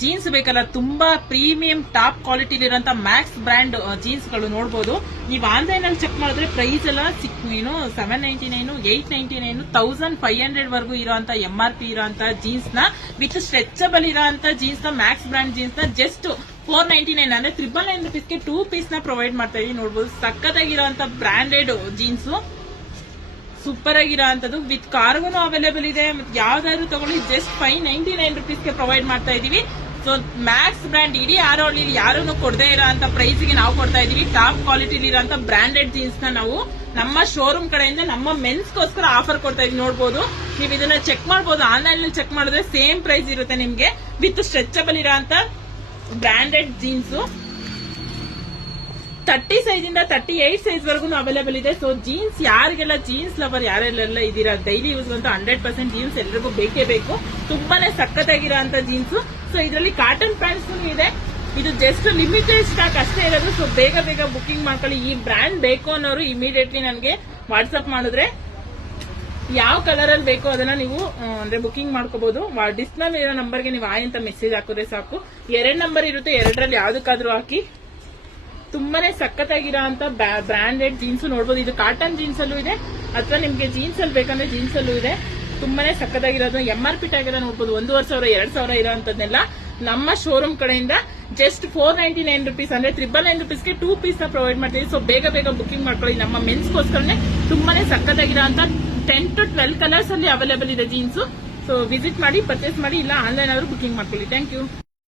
Jeans ಬೇಕಲ್ಲ, ತುಂಬಾ premium top ಕ್ವಾಲಿಟಿಲಿರುವಂತ ಮ್ಯಾಕ್ಸ್ ಬ್ರ್ಯಾಂಡ್ ಜೀನ್ಸ್ ಗಳು ನೋಡಬಹುದು. ನೀವು ಆನ್ಲೈನ್ ಅಲ್ಲಿ ಚೆಕ್ ಮಾಡಿದ್ರೆ ಪ್ರೈಸ್ ಎಲ್ಲ $799, $899, $1500 ವರೆಗೂ ಇರುವಂತ MRP ಇರುವಂತ ಜೀನ್ಸ್ ನ ವಿತ್ ಸ್ಟ್ರೆಚಬಲ್ ಇರುವಂತ ಜೀನ್ಸ್ ನ ಮ್ಯಾಕ್ಸ್ ಬ್ರ್ಯಾಂಡ್ ಜೀನ್ಸ್ ನ ಜಸ್ಟ್ $499 ಅಂದ್ರೆ $999 2 ಪೀಸ್ ನ ಪ್ರೊವೈಡ್ ಮಾಡ್ತಾ ಇದೀವಿ. ನೋಡಬಹುದು ಸಕ್ಕತ್ತಾಗಿರುವಂತ ಬ್ರಾಂಡೆಡ್ ಜೀನ್ಸ್, ಸೂಪರ್ ಆಗಿರೋಂಥದ್ದು ವಿತ್ ಕಾರ್ಗೋನು ಅವೈಲೇಬಲ್ ಇದೆ. ಯಾವ್ದಾದ್ರು ತಗೊಳ್ಳಿ ಜಸ್ಟ್ $599 ಗೆ ಪ್ರೊವೈಡ್ ಮಾಡ್ತಾ ಇದೀವಿ. ಸೊ ಮ್ಯಾಕ್ಸ್ ಬ್ರ್ಯಾಂಡ್ ಇಡೀ ಆರೋಳಿ ಯಾರು ಕೊಡದೇ ಇರೋಂತ ಪ್ರೈಸ್ ಗೆ ನಾವು ಕೊಡ್ತಾ ಇದೀವಿ. ಟಾಪ್ ಕ್ವಾಲಿಟಿಲಿ ಇರೋಂತ ಬ್ರಾಂಡೆಡ್ ಜೀನ್ಸ್ ನ ನಾವು ನಮ್ಮ ಶೋರೂಮ್ ಕಡೆಯಿಂದ ನಮ್ಮ ಮೆನ್ಸ್ ಗೋಸ್ಕರ ಆಫರ್ ಕೊಡ್ತಾ ಇದೀವಿ. ನೋಡಬಹುದು, ನೀವು ಇದನ್ನ ಚೆಕ್ ಮಾಡಬಹುದು. ಆನ್ಲೈನ್ ನಲ್ಲಿ ಚೆಕ್ ಮಾಡಿದ್ರೆ ಸೇಮ್ ಪ್ರೈಸ್ ಇರುತ್ತೆ ನಿಮ್ಗೆ ವಿತ್ ಸ್ಟ್ರೆಚಬಲ್ ಇರೋಂತ ಬ್ರಾಂಡೆಡ್ ಜೀನ್ಸ್. 30 ಸೈಜ್ ಇಂದ 38 ಸೈಜ್ ವರೆಗೂ ಅವೈಲೇಬಲ್ ಇದೆ. ಸೊ ಜೀನ್ಸ್ ಯಾರಿಗೆಲ್ಲ ಜೀನ್ಸ್ ಲವರ್ ಯಾರೆಲ್ಲ ಇದೀರಾ, ಡೈಲಿ ಯೂಸ್ ಅಂತ 100% ಜೀನ್ಸ್ ಎಲ್ರಿಗೂ ಬೇಕೇ ಬೇಕು. ತುಂಬಾನೇ ಸಖತ್ತಾಗಿರೋ ಜೀನ್ಸ್. ಸೊ ಇದರಲ್ಲಿ ಕಾಟನ್ ಪ್ಯಾಂಟ್ಸ್ ಇದೆ. ಇದು ಜಸ್ಟ್ ಲಿಮಿಟೆಡ್ ಸ್ಟಾಕ್ ಅಷ್ಟೇ ಇರೋದು. ಸೊ ಬೇಗ ಬೇಗ ಬುಕಿಂಗ್ ಮಾಡ್ಕೊಳ್ಳಿ. ಈ ಬ್ರ್ಯಾಂಡ್ ಬೇಕು ಅನ್ನೋರು ಇಮಿಡಿಯೇಟ್ಲಿ ನನಗೆ ವಾಟ್ಸ್ಆಪ್ ಮಾಡಿದ್ರೆ ಯಾವ ಕಲರ್ ಅಲ್ಲಿ ಬೇಕೋ ಅದನ್ನ ನೀವು ಅಂದ್ರೆ ಬುಕಿಂಗ್ ಮಾಡ್ಕೋಬಹುದು. ಡಿಸ್ಪ್ಲೇ ಇರೋ ನಂಬರ್ಗೆ ನೀವು ಆಯ್ ಅಂತ ಮೆಸೇಜ್ ಹಾಕಿದ್ರೆ ಸಾಕು. 2 ನಂಬರ್ ಇರುತ್ತೆ, 2ರಲ್ಲಿ ಯಾವ್ದಕ್ಕಾದ್ರೂ ಹಾಕಿ. ತುಂಬಾನೇ ಸಖತ್ತಾಗಿರೋ ಅಂತ ಬ್ರಾಂಡೆಡ್ ಜೀನ್ಸ್ ನೋಡಬಹುದು. ಇದು ಕಾಟನ್ ಜೀನ್ಸ್ ಅಲ್ಲೂ ಇದೆ, ಅಥವಾ ನಿಮ್ಗೆ ಜೀನ್ಸ್ ಅಲ್ಲಿ ಬೇಕಂದ್ರೆ ಜೀನ್ಸ್ ಅಲ್ಲೂ ಇದೆ. ತುಂಬಾನೇ ಸಖತ್ತಾಗಿರೋದು. MRP ಟ್ಯಾಗ್ ಎಲ್ಲ ನೋಡಬಹುದು. 1500 2000 ಇರೋಂಥದ್ದನ್ನೆಲ್ಲ ನಮ್ಮ ಶೋರೂಮ್ ಕಡೆಯಿಂದ ಜಸ್ಟ್ $499 ಅಂದ್ರೆ $999 ಗೆ 2 ಪೀಸ್ ನ ಪ್ರೊವೈಡ್ ಮಾಡ್ತೀವಿ. ಸೊ ಬೇಗ ಬೇಗ ಬುಕಿಂಗ್ ಮಾಡ್ಕೊಳ್ಳಿ. ನಮ್ಮ ಮೆನ್ಸ್ ಗೋಸ್ಕರನೇ ತುಂಬಾನೇ ಸಖತ್ತಾಗಿರೋ ಅಂತ 10 to 12 ಕಲರ್ಸ್ ಅಲ್ಲಿ ಅವೈಲೇಬಲ್ ಇದೆ ಜೀನ್ಸ್. ಸೊ ವಿಸಿಟ್ ಮಾಡಿ, ಪರ್ಚೇಸ್ ಮಾಡಿ, ಇಲ್ಲ ಆನ್ಲೈನ್ ಆದ್ರೂ ಬುಕಿಂಗ್ ಮಾಡ್ಕೊಳ್ಳಿ. Thank you.